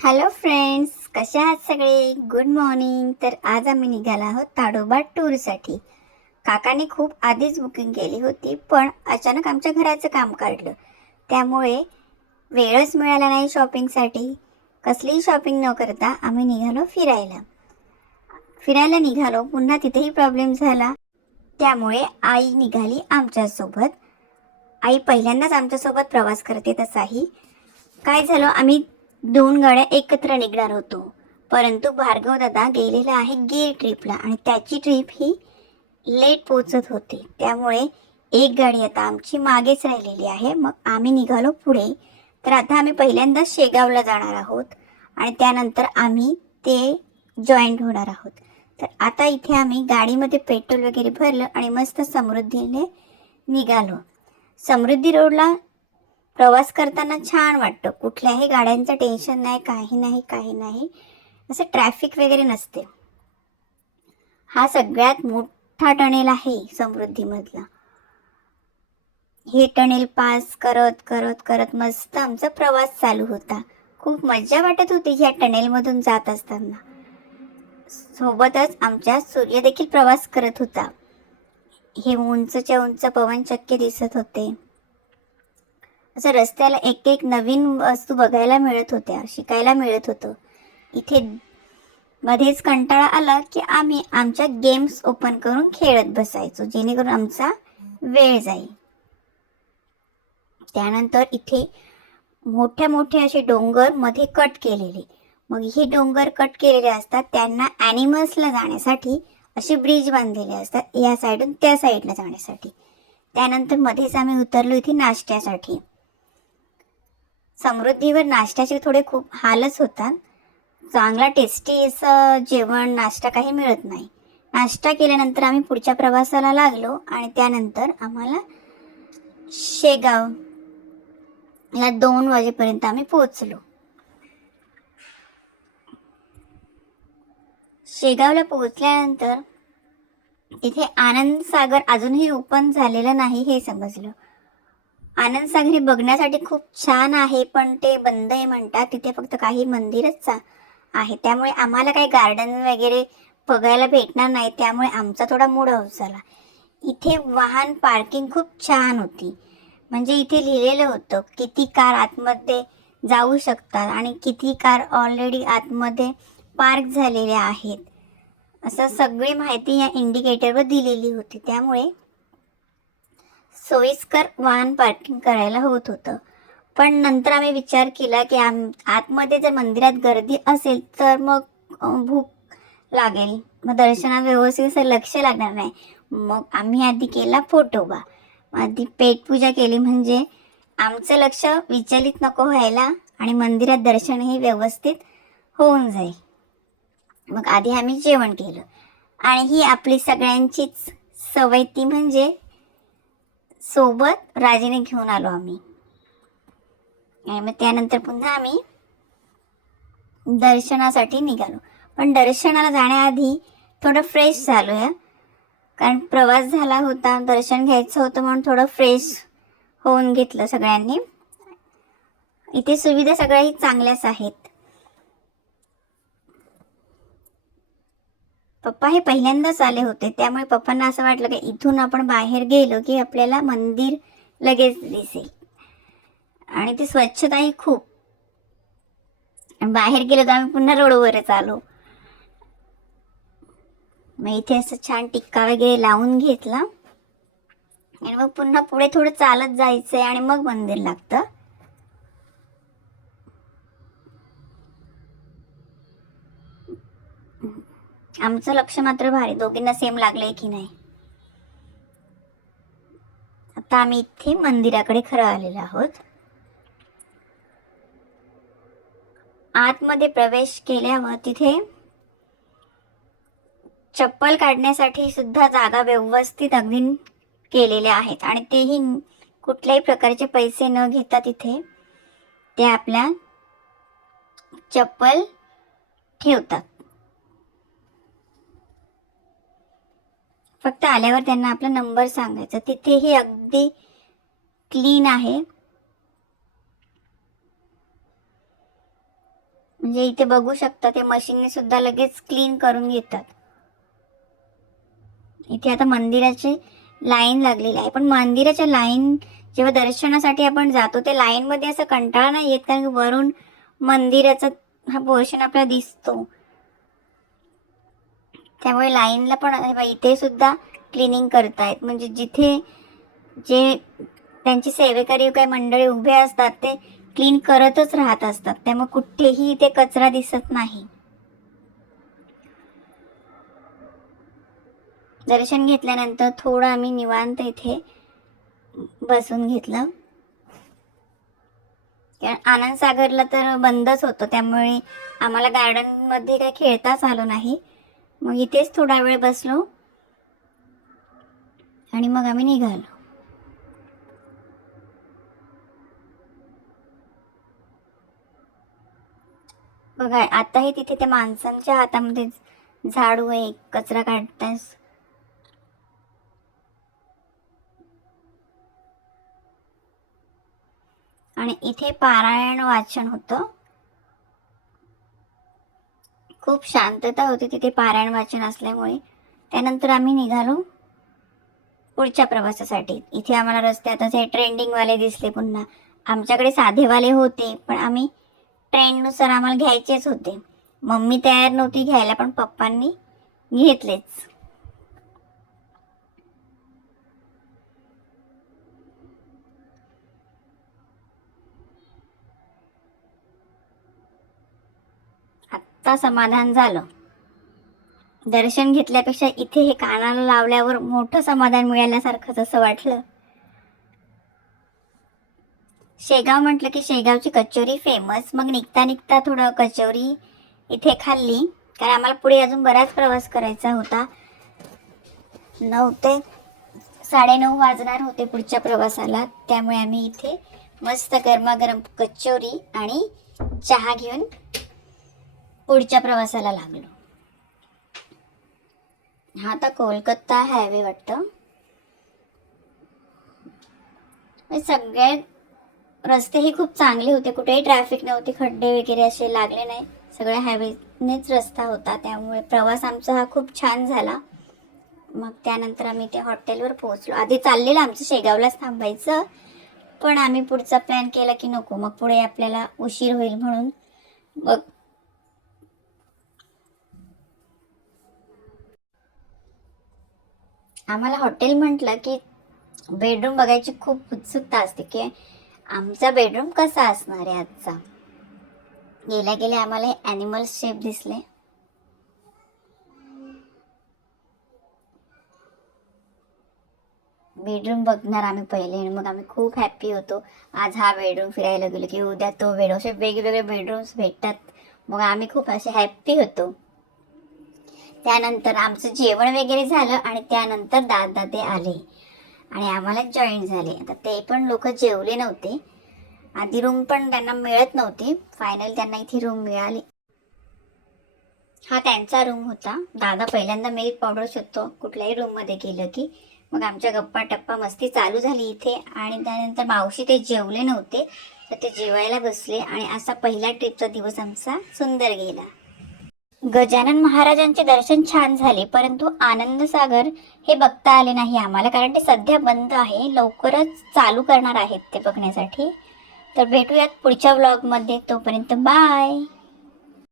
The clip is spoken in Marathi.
हॅलो फ्रेंड्स, कसे आहात सगळे? Good morning. तर आज आम्ही निघाला आहोत ताडोबा टूरसाठी. काकाने खूप आधीच बुकिंग केली होती, पण अचानक आमच्या घराचं काम काढलं, त्यामुळे वेळच मिळाला नाही शॉपिंगसाठी. कसलीही शॉपिंग न करता आम्ही निघालो फिरायला निघालो. पुन्हा तिथेही प्रॉब्लेम झाला, त्यामुळे आई निघाली आमच्यासोबत. आई पहिल्यांदाच आमच्यासोबत प्रवास करते. तसाही काय झालं, आम्ही 2 गाड्या एकत्र निघणार होतो, परंतु भार्गव दादा गेलेला आहे गिर ट्रिपला आणि त्याची ट्रिप ही लेट पोचत होती, त्यामुळे एक गाडी आता आमची मागेच राहिलेली आहे. मग आम्ही निघालो पुढे. तर आता आम्ही पहिल्यांदा शेगावला जाणार आहोत आणि त्यानंतर आम्ही ते जॉईंट होणार आहोत. तर आता इथे आम्ही गाडीमध्ये पेट्रोल वगैरे भरलं आणि मस्त समृद्धीने निघालो. समृद्धी रोडला प्रवास करताना छान वाटतं. कुठल्याही गाड्यांचं टेन्शन नाही, काही नाही. असं ट्रॅफिक वगैरे नसते. हा सगळ्यात मोठा टनेल आहे समृद्धीमधला. हे टनेल पास करत करत करत मस्त आमचा प्रवास चालू होता. खूप मजा वाटत होती ह्या टनेलमधून जात असताना. सोबतच आमच्या सूर्य देखील प्रवास करत होता. हे उंचच्या उंच पवनचक्की दिसत होते. असं रस्त्याला एक एक नवीन वस्तू बघायला मिळत होत्या, शिकायला मिळत होतं. इथे मध्येच कंटाळा आला की आम्ही आमच्या गेम्स ओपन करून खेळत बसायचो, जेणेकरून आमचा वेळ जाईल. त्यानंतर इथे मोठे मोठे असे डोंगर मध्ये कट केलेले, मग हे डोंगर कट केलेले असतात, त्यांना ॲनिमल्सला जाण्यासाठी असे ब्रिज बांधलेले असतात, या साईडून त्या साईडला जाण्यासाठी. त्यानंतर मध्येच आम्ही उतरलो इथे नाश्त्यासाठी. समृद्धीवर नाश्त्याचे थोडे खूप हालच होतात. चांगला टेस्टी असं जेवण नाश्ता काही मिळत नाही. नाश्ता केल्यानंतर आम्ही पुढच्या प्रवासाला लागलो आणि त्यानंतर आम्हाला शेगावला 2 वाजेपर्यंत आम्ही पोहोचलो. शेगावला पोहोचल्यानंतर तिथे आनंद सागर अजूनही ओपन झालेलं नाही हे समजलं. आनंद सागर हे बघण्यासाठी खूप छान आहे, पण ते बंद आहे म्हणतात. तिथे फक्त काही मंदिरच आहे, त्यामुळे आम्हाला काही गार्डन वगैरे बघायला भेटणार नाही, त्यामुळे आमचा थोडा मूड ऑफ झाला. इथे वाहन पार्किंग खूप छान होती. म्हणजे इथे लिहिलेलं होतं किती कार आतमध्ये जाऊ शकतात आणि किती कार ऑलरेडी आतमध्ये पार्क झालेल्या आहेत, असं सगळी माहिती या इंडिकेटरवर दिलेली होती. त्यामुळे सोयीस्कर वाहन पार्किंग करायला होत होतं. पण नंतर आम्ही विचार केला की आतमध्ये जर मंदिरात गर्दी असेल तर मग भूक लागेल, मग दर्शनात व्यवस्थित असं लक्ष लागणार नाही. मग आम्ही आधी केला फोटोबा, आधी पेटपूजा केली, म्हणजे आमचं लक्ष विचलित नको व्हायला आणि मंदिरात दर्शनही व्यवस्थित होऊन जाईल. मग आधी आम्ही जेवण केलं आणि ही आपली सगळ्यांचीच सवय, ती म्हणजे सोबत राजीने घेऊन आलो आम्ही. आणि मग त्यानंतर पुन्हा आम्ही दर्शनासाठी निघालो. पण दर्शनाला जाण्याआधी थोडं फ्रेश झालो कारण प्रवास झाला होता, दर्शन घ्यायचं होतं, म्हणून थोडं फ्रेश होऊन घेतलं सगळ्यांनी. इथे सुविधा सगळ्याही चांगल्याच आहेत. पप्पा हे पहिल्यांदाच आले होते, त्यामुळे पप्पांना असं वाटलं की इथून आपण बाहेर गेलो की आपल्याला मंदिर लगेच दिसेल आणि ती स्वच्छताही खूप. बाहेर गेलो तर आम्ही पुन्हा रोडवरच आलो. मग इथे असं छान टिक्का वगैरे लावून घेतला आणि मग पुन्हा पुढे थोडं चालत जायचंय आणि मग मंदिर लागतं. आमचं लक्ष मात्र भारी, दोघींना सेम लागलंय की नाही. आता आम्ही इथे मंदिराकडे खरं आलेलो आहोत. आतमध्ये प्रवेश केल्यावर तिथे चप्पल काढण्यासाठी सुद्धा जागा व्यवस्थित अगदी केलेल्या आहेत आणि तेही कुठल्याही प्रकारचे पैसे न घेता तिथे ते आपल्या चप्पल ठेवतात. फक्त आल्यावर त्यांना आपला नंबर सांगायचा. तिथेही अगदी क्लीन आहे. म्हणजे इथे बघू शकता ते मशीनने सुद्धा लगेच क्लीन करून घेतात. इथे आता मंदिराची लाईन लागलेली आहे, पण मंदिराच्या लाईन जेव्हा दर्शनासाठी आपण जातो ते लाईनमध्ये असं कंटाळा नाही येत, कारण वरून मंदिराचा हा पोर्शन आपल्याला दिसतो. त्यामुळे लाईनला पण इथे सुद्धा क्लिनिंग करतायत. म्हणजे जिथे जे त्यांची सेवेकरी काही मंडळी उभे असतात ते क्लीन करतच राहत असतात, त्यामुळे कुठेही इथे कचरा दिसत नाही. दर्शन घेतल्यानंतर थोडं आम्ही निवांत इथे बसून घेतलं, कारण आनंदसागरला तर बंदच होतं, त्यामुळे आम्हाला गार्डनमध्ये काही खेळताच आलो नाही. मग इथेच थोडा वेळ बसलो आणि मग आम्ही निघालो. बघा आताही तिथे त्या माणसांच्या हातामध्ये झाडू आहे, कचरा काढतास. आणि इथे पारायण वाचन होतं. खूप शांतता होती तिथे पारायण वाचन असल्यामुळे. त्यानंतर आम्ही निघालो पुढच्या प्रवासासाठी. इथे आम्हाला रस्त्यातच हे ट्रेंडिंगवाले दिसले पुन्हा. आमच्याकडे साधेवाले होते, पण आम्ही ट्रेंडनुसार आम्हाला घ्यायचेच होते. मम्मी तयार नव्हती घ्यायला, पण पप्पांनी घेतलेच. आत्ता समाधान झालं. दर्शन घेतल्यापेक्षा इथे हे कानाला लावल्यावर मोठं समाधान मिळाल्यासारखंच असं वाटलं. शेगाव म्हटलं की शेगावची कचोरी फेमस. मग निघता निघता थोडं कचोरी इथे खाल्ली, कारण आम्हाला पुढे अजून बराच प्रवास करायचा होता. 9 ते 9:30 वाजणार होते पुढच्या प्रवासाला, त्यामुळे आम्ही इथे मस्त गरमागरम कचोरी आणि चहा घेऊन पुढच्या प्रवासाला लागलो. हा आता कोलकाता हायवे वाटतं. सगळे रस्तेही खूप चांगले होते, कुठेही ट्रॅफिक नव्हती, खड्डे वगैरे असे लागले नाही. सगळ्या हायवेनेच रस्ता होता, त्यामुळे प्रवास आमचा हा खूप छान झाला. मग त्यानंतर आम्ही त्या हॉटेलवर पोहोचलो. आधी चाललेलं आमचं शेगावलाच थांबायचं, पण आम्ही पुढचा प्लॅन केला की नको, मग पुढे आपल्याला उशीर होईल म्हणून मग आम्हाला हॉटेल म्हटलं की बेडरूम बघायची खूप उत्सुकता असते की आमचा बेडरूम कसा असणार आहे आजचा. गेल्या गेल्या आम्हाला ॲनिमल शेप दिसले. बेडरूम बघणार आम्ही पहिले, आणि मग आम्ही खूप हॅप्पी होतो. आज हा बेडरूम फिरायला गेलो की उद्या तो बेडरूम, असे वेगवेगळे बेडरूम्स भेटतात. मग आम्ही खूप असे हॅप्पी होतो. त्यानंतर आमचं जेवण वगैरे झालं आणि त्यानंतर दादा ते आले आणि आम्हाला जॉईन झाले. आता ते पण लोक जेवले नव्हते. आधी रूम पण त्यांना मिळत नव्हती, फायनल त्यांना इथे रूम मिळाली. हा त्यांचा रूम होता. दादा पहिल्यांदा मिल्क पावडर शोधतो कुठल्याही रूममध्ये गेलं की. मग आमच्या गप्पा टप्पा मस्ती चालू झाली इथे. आणि त्यानंतर मावशी ते जेवले नव्हते, तर ते जेवायला बसले आणि असा पहिला ट्रिपचा दिवस आमचा सुंदर गेला. गजानन महाराजांचे दर्शन छान झाले, परंतु आनंदसागर हे बघता आले नाही आम्हाला, कारण ते सध्या बंद आहे. लवकरच चालू करणार आहेत ते बघण्यासाठी. तर भेटूयात पुढच्या व्लॉगमध्ये. तोपर्यंत बाय.